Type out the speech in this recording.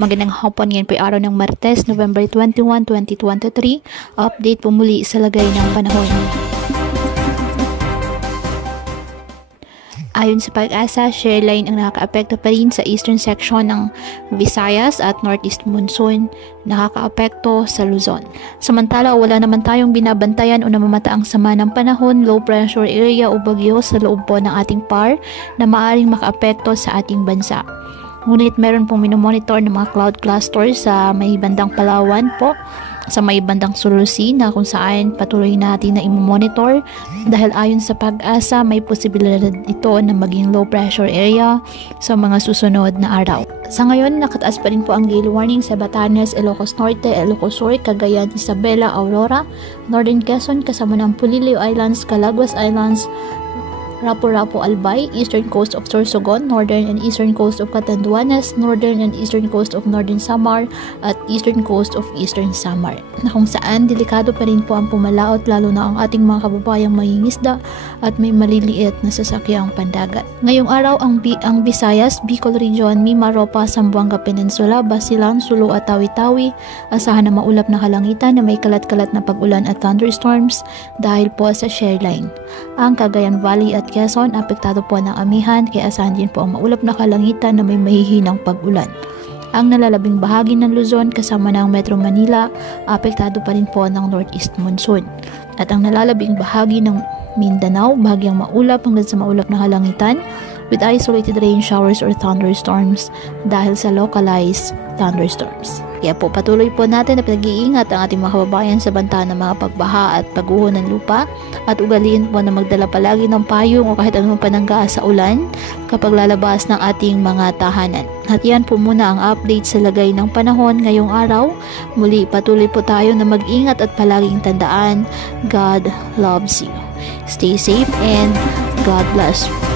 Magandang hapon, ngayon po ay araw ng Martes, November 21, 2023. Update po muli sa lagay ng panahon. Ayon sa Pag-asa, shear line ang nakakaapekto pa rin sa eastern section ng Visayas at northeast monsoon, nakakaapekto sa Luzon. Samantala, wala naman tayong binabantayan o namamataang sama ng panahon, low pressure area o bagyo sa loob po ng ating PAR na maaaring makaapekto sa ating bansa. Ngunit meron pong minomonitor ng mga cloud clusters sa may bandang Palawan po, sa may bandang Sulusi na kung saan patuloy natin na i-monitor dahil ayon sa Pag-asa may posibilidad ito na maging low pressure area sa mga susunod na araw. Sa ngayon, nakataas pa rin po ang gale warning sa Batanes, Ilocos Norte, Ilocos Sur, Cagayan, Isabela, Aurora, Northern Quezon kasama ng Pulilio Islands, Calaguas Islands, Lapu-Lapu, Albay, eastern coast of Sorsogon, northern and eastern coast of Catanduanes, northern and eastern coast of Northern Samar, at eastern coast of Eastern Samar, na kung saan delikado pa rin po ang pumalaot lalo na ang ating mga kababayang mangingisda at may maliliit na sasakyang pandagat. Ngayong araw, ang Visayas, Bicol Region, Mimaropa, Zamboanga Peninsula, Basilan, Sulu at Tawi-Tawi, asahan na maulap na kalangitan na may kalat-kalat na pag-ulan at thunderstorms dahil po sa shear line. Ang Cagayan Valley at Quezon, apektado po ng amihan, kaya asahan din po ang maulap na kalangitan na may mahihinang pag-ulan. Ang nalalabing bahagi ng Luzon kasama ng Metro Manila, apektado pa rin po ng northeast monsoon. At ang nalalabing bahagi ng Mindanao, bahagyang maulap hanggang sa maulap na kalangitan with isolated rain showers or thunderstorms dahil sa localized thunderstorms. Kaya po patuloy po natin na pinag-iingat ang ating mga kababayan sa banta ng mga pagbaha at pagguho ng lupa at ugaliin po na magdala palagi ng payong o kahit anumang panangga sa ulan kapag lalabas ng ating mga tahanan. At yan po muna ang update sa lagay ng panahon ngayong araw. Muli patuloy po tayo na mag-ingat at palaging tandaan, God loves you. Stay safe and God bless you.